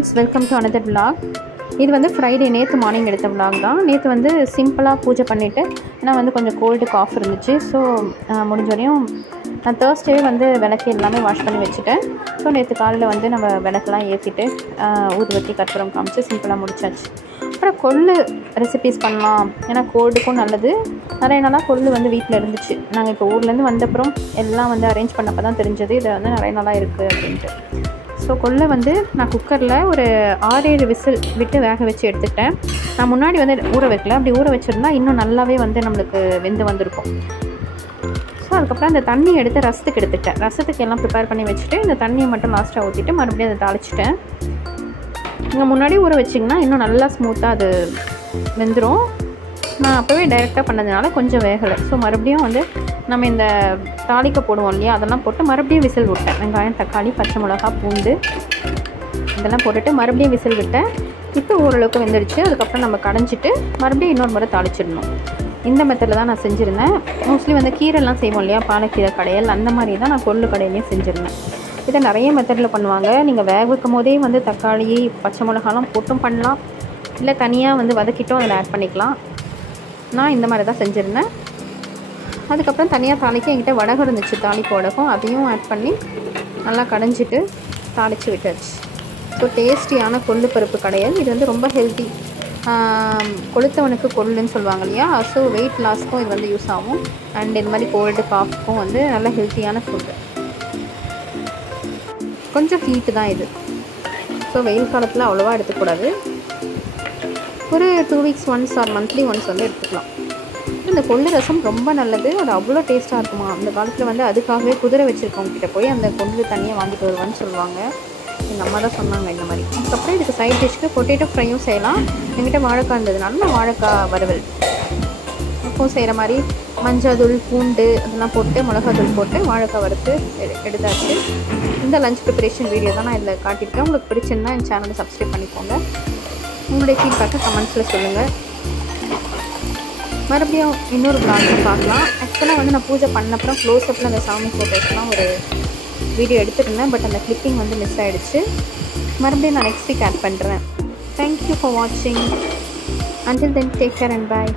Friends, welcome to another vlog. இது வந்து Friday நேற்று மார்னிங் எடுத்த vlog தான். நேற்று வந்து சிம்பிளாக பூஜை பண்ணிவிட்டு ஏன்னா வந்து கொஞ்சம் கோல்டு காஃப் இருந்துச்சு. ஸோ முடிஞ்ச வரையும் நான் தேர்ஸ்டேவே வந்து விளக்கு எல்லாமே வாஷ் பண்ணி வச்சுட்டேன். ஸோ நேற்று காலையில் வந்து நம்ம விளக்கெல்லாம் ஏற்றிட்டு ஊதுவத்தி கற்பூரம் காமிச்சு சிம்பிளாக முடிச்சாச்சு. அப்புறம் கொள்ளு ரெசிபீஸ் பண்ணலாம், ஏன்னா கோல்டுக்கும் நல்லது. நிறைய நாளாக கொள்ளு வந்து வீட்டில் இருந்துச்சு. நாங்கள் இப்போ ஊர்லேருந்து வந்தப்புறம் எல்லாம் வந்து அரேஞ்ச் பண்ணப்போ தான் தெரிஞ்சது இதை வந்து நிறைய நாளாக இருக்குது அப்படின்ட்டு. ஸோ கொள்ளை வந்து நான் குக்கரில் ஒரு 6-7 விசில் விட்டு வேக வச்சு எடுத்துக்கிட்டேன். நான் முன்னாடி வந்து ஊற வைக்கல, அப்படி ஊற வச்சுருந்தா இன்னும் நல்லாவே வந்து நம்மளுக்கு வெந்து வந்திருக்கும். ஸோ அதுக்கப்புறம் அந்த தண்ணி எடுத்து ரசத்துக்கு எடுத்துக்கிட்டேன். ரசத்துக்கு எல்லாம் ப்ரிப்பேர் பண்ணி வச்சுட்டு இந்த தண்ணியை மட்டும் லாஸ்ட்டாக ஊற்றிட்டு மறுபடியும் அதை தாளிச்சிட்டேன். நீங்கள் முன்னாடி ஊற வச்சிங்கன்னா இன்னும் நல்லா ஸ்மூத்தாக அது வெந்துடும். நான் அப்போவே டைரெக்டாக பண்ணதுனால கொஞ்சம் வேகலை. ஸோ மறுபடியும் வந்து நம்ம இந்த தாளிக்க போடுவோம் இல்லையா, அதெல்லாம் போட்டு மறுபடியும் விசில் விட்டேன். வெங்காயம், தக்காளி, பச்சை மிளகா, பூண்டு இதெல்லாம் போட்டுட்டு மறுபடியும் விசில் விட்டேன். இப்போ ஓரளவுக்கு வெந்துடுச்சு. அதுக்கப்புறம் நம்ம கடைஞ்சிட்டு மறுபடியும் இன்னொரு முறை தாளிச்சிடணும். இந்த மெத்தடில் தான் நான் செஞ்சுருந்தேன். மோஸ்ட்லி வந்து கீரைலாம் செய்வோம் இல்லையா, பாலக்கீரை கடையல், அந்த மாதிரி தான் நான் கொள்ளு கடையிலையும் செஞ்சுருந்தேன். இதை நிறைய மெத்தடில் பண்ணுவாங்க. நீங்கள் வேக வைக்கும் போதே வந்து தக்காளி, பச்சை மிளகாலாம் போட்டும் பண்ணலாம், இல்லை தனியாக வந்து வதக்கிட்டும் அதில் ஆட் பண்ணிக்கலாம். நான் இந்த மாதிரி தான் செஞ்சுருந்தேன். அதுக்கப்புறம் தனியாக தாளிக்க என்கிட்ட வடகம் இருந்துச்சு, தாளிப்பு வடகம், அதையும் ஆட் பண்ணி நல்லா கடைஞ்சிட்டு தாளித்து விட்டாச்சு. ஸோ டேஸ்டியான கொள்ளு பருப்பு கடையல். இது வந்து ரொம்ப ஹெல்த்தி. கொளுத்தவனுக்கு கொள்ளுன்னு சொல்லுவாங்க இல்லையா, ஸோ வெயிட் லாஸ்க்கும் இது வந்து யூஸ் ஆகும். அண்ட் இந்த மாதிரி கோல்டு காஃப்க்கும் வந்து நல்ல ஹெல்த்தியான ஃபுட்டு. கொஞ்சம் ஹீட்டு தான் இது. ஸோ வெயில் காலத்தில் அவ்வளோவா எடுத்துக்கூடாது. ஒரு 2 weeks once R monthly once வந்து எடுத்துக்கலாம். இந்த கொள்ளு ரசம் ரொம்ப நல்லது. அது அவ்வளோ டேஸ்ட்டாக இருக்குமா. அந்த காலத்தில் வந்து அதுக்காகவே குதிரை வச்சுருக்கவங்க கிட்ட போய் அந்த கொள்ளு தனியாக வாங்கிட்டு வருவான்னு சொல்லுவாங்க. எங்கள் அம்மா தான் சொன்னாங்க இந்த மாதிரி. அதுக்கப்புறம் இதுக்கு சைட் டிஷ்க்கு பொட்டேட்டோ ஃப்ரையும் செய்யலாம். என்கிட்ட வாழைக்காய் இருந்ததுனால நான் வாழைக்காய் வறுவல் இப்போது செய்கிற மாதிரி மஞ்சள் தூள், பூண்டு இதெல்லாம் போட்டு மிளகாத்தூள் போட்டு வாழைக்காய் வறுத்து எடுத்தாச்சு. இந்த லஞ்ச் ப்ரிப்பரேஷன் வீடியோ தான் நான் இதில் காட்டியிருக்கேன். உங்களுக்கு பிடிச்சிருந்தா என் சேனலை சப்ஸ்கிரைப் பண்ணிக்கோங்க. உங்களுடைய ஃபீட்பேக்கை கமெண்ட்ஸில் சொல்லுங்கள். மறுபடியும் இன்னொரு ப்ராப்ளம் பார்க்கலாம். ஆக்சுவலாக வந்து நான் பூஜை பண்ணப்பறம் க்ளோஸ்அப்பில் அந்த சாமி ஃபோட்டோஸ்லாம் ஒரு வீடியோ எடுத்துருந்தேன். பட் அந்த கிளிப்பிங் வந்து மிஸ் ஆகிடுச்சு. மறுபடியும் நான் நெக்ஸ்ட் வீக் ஆட் பண்ணுறேன். தேங்க்யூ ஃபார் வாட்சிங். Until then, take care and bye.